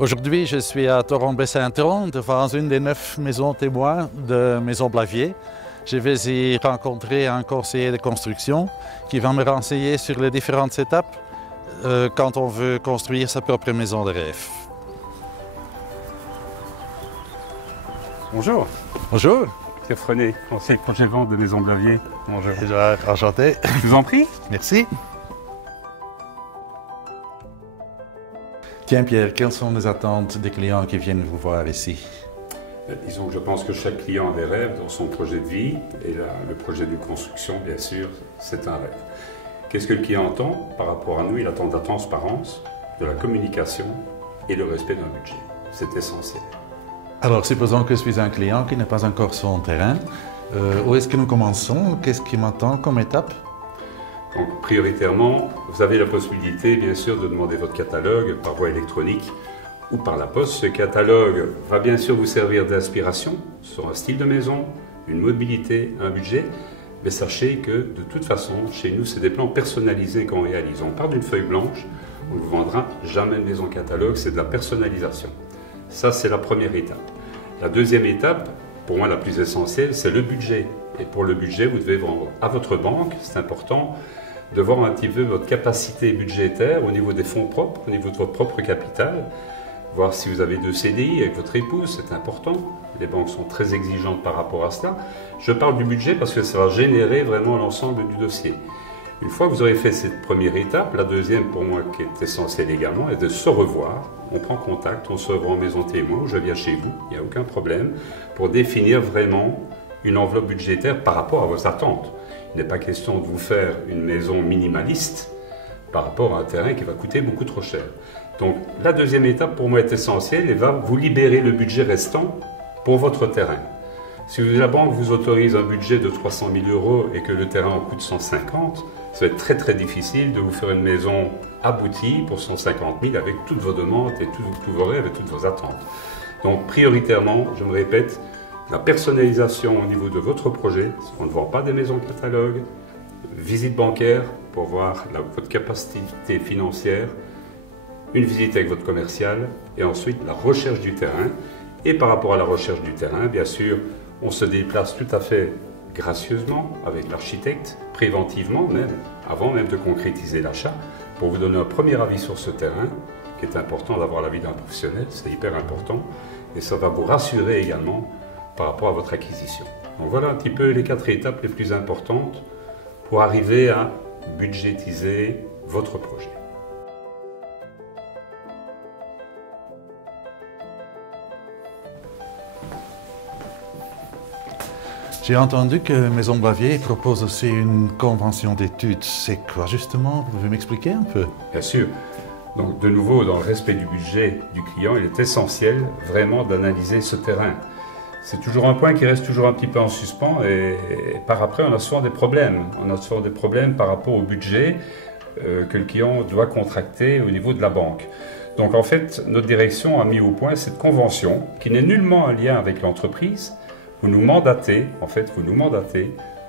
Aujourd'hui, je suis à Toron-Baie-Saint-Tron, devant une des 9 maisons témoins de Maison Blavier. Je vais y rencontrer un conseiller de construction qui va me renseigner sur les différentes étapes quand on veut construire sa propre maison de rêve. Bonjour. Bonjour. Pierre Frenet, conseiller projet vente de Maison Blavier. Bonjour. Déjà, enchanté. Je vous en prie. Merci. Tiens Pierre, quelles sont les attentes des clients qui viennent vous voir ici? Disons que je pense que chaque client a des rêves dans son projet de vie et le projet de construction, bien sûr, c'est un rêve. Qu'est-ce que le client attend par rapport à nous? Il attend de la transparence, de la communication et le respect d'un budget. C'est essentiel. Alors, supposons que je suis un client qui n'a pas encore son terrain. Où est-ce que nous commençons? Qu'est-ce qui m'attend comme étape? Donc, prioritairement, vous avez la possibilité, bien sûr, de demander votre catalogue par voie électronique ou par la poste. Ce catalogue va bien sûr vous servir d'inspiration sur un style de maison, une mobilité, un budget. Mais sachez que, de toute façon, chez nous, c'est des plans personnalisés qu'on réalise. On part d'une feuille blanche, on ne vous vendra jamais une maison catalogue, c'est de la personnalisation. Ça, c'est la première étape. La deuxième étape, pour moi la plus essentielle, c'est le budget. Et pour le budget, vous devez vendre à votre banque, c'est important, de voir un petit peu votre capacité budgétaire au niveau des fonds propres, au niveau de votre propre capital, voir si vous avez 2 CDI avec votre épouse, c'est important. Les banques sont très exigeantes par rapport à cela. Je parle du budget parce que ça va générer vraiment l'ensemble du dossier. Une fois que vous aurez fait cette première étape, la deuxième pour moi qui est essentielle également est de se revoir. On prend contact, on se revoit en maison témoin ou je viens chez vous, il n'y a aucun problème, pour définir vraiment une enveloppe budgétaire par rapport à vos attentes. Il n'est pas question de vous faire une maison minimaliste par rapport à un terrain qui va coûter beaucoup trop cher. Donc la deuxième étape pour moi est essentielle et va vous libérer le budget restant pour votre terrain. Si la banque vous autorise un budget de 300 000 € et que le terrain en coûte 150, ça va être très très difficile de vous faire une maison aboutie pour 150 000 avec toutes vos demandes et tous vos rêves et toutes vos attentes. Donc prioritairement, je me répète, la personnalisation au niveau de votre projet, on ne vend pas des maisons catalogues, visite bancaire pour voir votre capacité financière, une visite avec votre commercial et ensuite la recherche du terrain. Et par rapport à la recherche du terrain, bien sûr, on se déplace tout à fait gracieusement avec l'architecte, préventivement même, avant même de concrétiser l'achat, pour vous donner un premier avis sur ce terrain, qui est important d'avoir l'avis d'un professionnel, c'est hyper important, et ça va vous rassurer également par rapport à votre acquisition. Donc voilà un petit peu les 4 étapes les plus importantes pour arriver à budgétiser votre projet. J'ai entendu que Maison Blavier propose aussi une convention d'études. C'est quoi justement? Vous pouvez m'expliquer un peu? Bien sûr. Donc de nouveau, dans le respect du budget du client, il est essentiel vraiment d'analyser ce terrain. C'est toujours un point qui reste toujours un petit peu en suspens et par après on a souvent des problèmes. On a souvent des problèmes par rapport au budget que le client doit contracter au niveau de la banque. Donc en fait, notre direction a mis au point cette convention qui n'est nullement un lien avec l'entreprise. Vous nous mandatez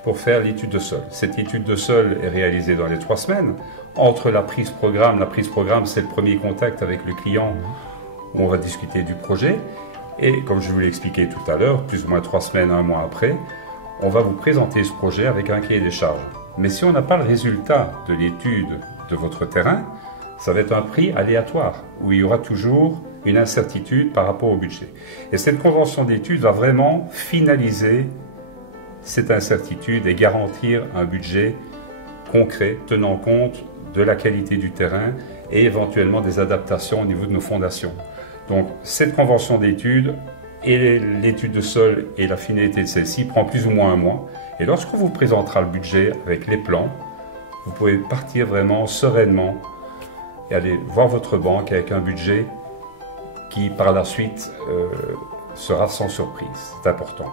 pour faire l'étude de sol. Cette étude de sol est réalisée dans les 3 semaines. Entre la prise programme c'est le premier contact avec le client où on va discuter du projet. Et comme je vous l'ai expliqué tout à l'heure, plus ou moins 3 semaines, 1 mois après, on va vous présenter ce projet avec un cahier des charges. Mais si on n'a pas le résultat de l'étude de votre terrain, ça va être un prix aléatoire, où il y aura toujours une incertitude par rapport au budget. Et cette convention d'études va vraiment finaliser cette incertitude et garantir un budget concret, tenant compte de la qualité du terrain et éventuellement des adaptations au niveau de nos fondations. Donc cette convention d'études et l'étude de sol et la finalité de celle-ci prend plus ou moins 1 mois. Et lorsqu'on vous présentera le budget avec les plans, vous pouvez partir vraiment sereinement et aller voir votre banque avec un budget qui par la suite sera sans surprise. C'est important.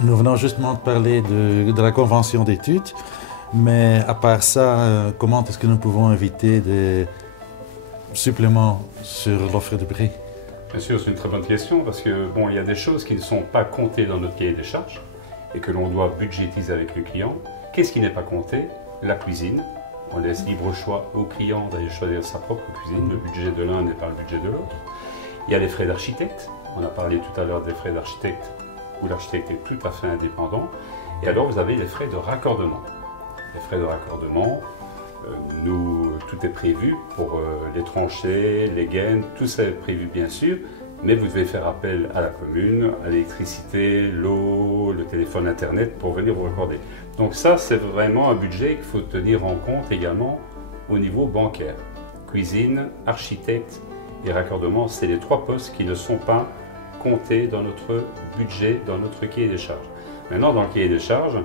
Nous venons justement de parler de la convention d'études, mais à part ça, comment est-ce que nous pouvons éviter des suppléments sur l'offre de prix? Bien sûr, c'est une très bonne question parce que bon, il y a des choses qui ne sont pas comptées dans notre cahier des charges et que l'on doit budgétiser avec le client. Qu'est-ce qui n'est pas compté? La cuisine. On laisse libre choix au client d'aller choisir sa propre cuisine. Le budget de l'un n'est pas le budget de l'autre. Il y a les frais d'architecte. On a parlé tout à l'heure des frais d'architecte, où l'architecte est tout à fait indépendant. Et alors, vous avez les frais de raccordement. Les frais de raccordement, tout est prévu pour les tranchées, les gaines, tout ça est prévu bien sûr, mais vous devez faire appel à la commune, à l'électricité, l'eau, le téléphone, internet pour venir vous raccorder. Donc ça, c'est vraiment un budget qu'il faut tenir en compte également au niveau bancaire. Cuisine, architecte et raccordement, c'est les trois postes qui ne sont pas comptés dans notre budget, dans notre cahier des charges. Maintenant, dans le cahier des charges,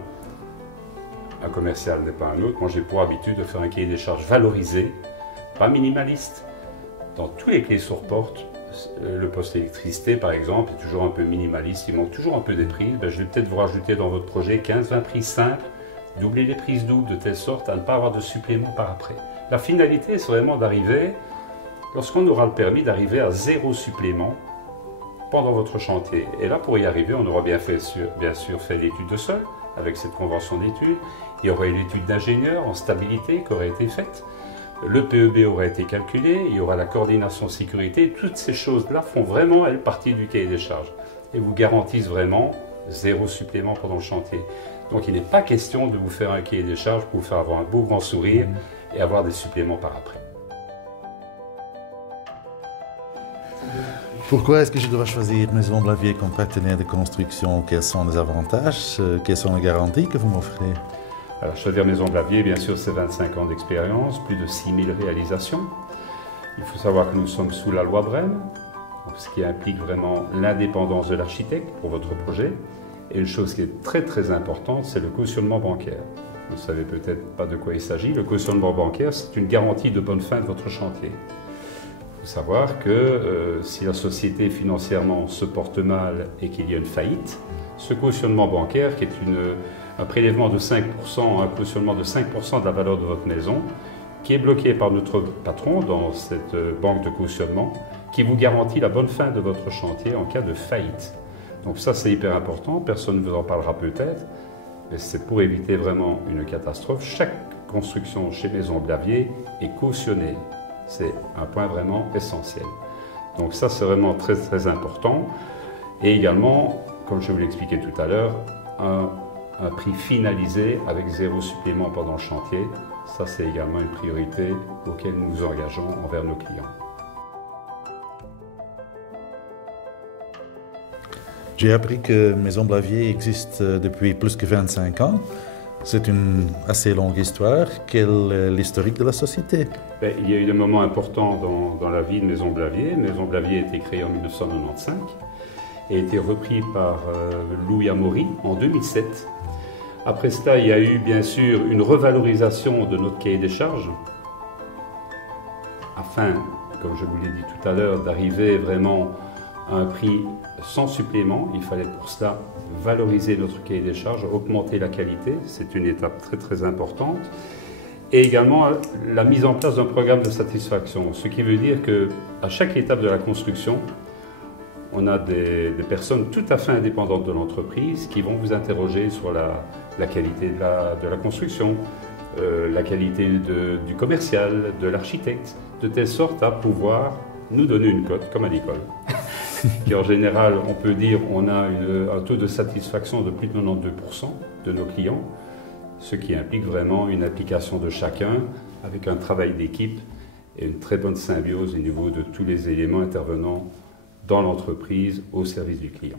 un commercial n'est pas un autre. Moi, j'ai pour habitude de faire un cahier des charges valorisé, pas minimaliste. Dans tous les clés sur porte, le poste électricité, par exemple, est toujours un peu minimaliste. Il manque toujours un peu des prises. Je vais peut-être vous rajouter dans votre projet 15-20 prises simples, doubler les prises doubles de telle sorte à ne pas avoir de supplément par après. La finalité, c'est vraiment d'arriver, lorsqu'on aura le permis, d'arriver à 0 supplément pendant votre chantier. Et là, pour y arriver, on aura bien sûr fait l'étude de sol, avec cette convention d'études. Il y aurait une étude d'ingénieur en stabilité qui aurait été faite. Le PEB aurait été calculé, il y aura la coordination sécurité. Toutes ces choses-là font vraiment, elles, partie du cahier des charges et vous garantissent vraiment 0 supplément pendant le chantier. Donc il n'est pas question de vous faire un cahier des charges pour vous faire avoir un beau grand sourire et avoir des suppléments par après. Pourquoi est-ce que je dois choisir Maison Blavier comme partenaire de construction? Quels sont les avantages? Quelles sont les garanties que vous m'offrez? Alors, choisir Maison Blavier, bien sûr, c'est 25 ans d'expérience, plus de 6000 réalisations. Il faut savoir que nous sommes sous la loi Brem, ce qui implique vraiment l'indépendance de l'architecte pour votre projet. Et une chose qui est très très importante, c'est le cautionnement bancaire. Vous ne savez peut-être pas de quoi il s'agit. Le cautionnement bancaire, c'est une garantie de bonne fin de votre chantier. Il faut savoir que si la société financièrement se porte mal et qu'il y a une faillite, ce cautionnement bancaire, qui est un prélèvement de 5%, un cautionnement de 5% de la valeur de votre maison, qui est bloqué par notre patron dans cette banque de cautionnement, qui vous garantit la bonne fin de votre chantier en cas de faillite. Donc ça, c'est hyper important, personne ne vous en parlera peut-être, mais c'est pour éviter vraiment une catastrophe. Chaque construction chez Maison Blavier est cautionnée. C'est un point vraiment essentiel. Donc ça, c'est vraiment très très important. Et également, comme je vous l'expliquais tout à l'heure, un prix finalisé avec 0 supplément pendant le chantier. Ça, c'est également une priorité auquel nous nous engageons envers nos clients. J'ai appris que Maison Blavier existe depuis plus que 25 ans. C'est une assez longue histoire. Quel est l'historique de la société? Il y a eu des moments importants dans la vie de Maison Blavier. Maison Blavier a été créée en 1995 et a été repris par Louis Amaury en 2007. Après cela, il y a eu bien sûr une revalorisation de notre cahier des charges afin, comme je vous l'ai dit tout à l'heure, d'arriver vraiment à un prix sans supplément. Il fallait pour cela valoriser notre cahier des charges, augmenter la qualité, c'est une étape très très importante. Et également la mise en place d'un programme de satisfaction, ce qui veut dire qu'à chaque étape de la construction, on a des personnes tout à fait indépendantes de l'entreprise qui vont vous interroger sur la qualité de la construction, la qualité du commercial, de l'architecte, de telle sorte à pouvoir nous donner une cote, comme à l'école. Qui en général, on peut dire, on a un taux de satisfaction de plus de 92% de nos clients, ce qui implique vraiment une application de chacun avec un travail d'équipe et une très bonne symbiose au niveau de tous les éléments intervenant dans l'entreprise au service du client.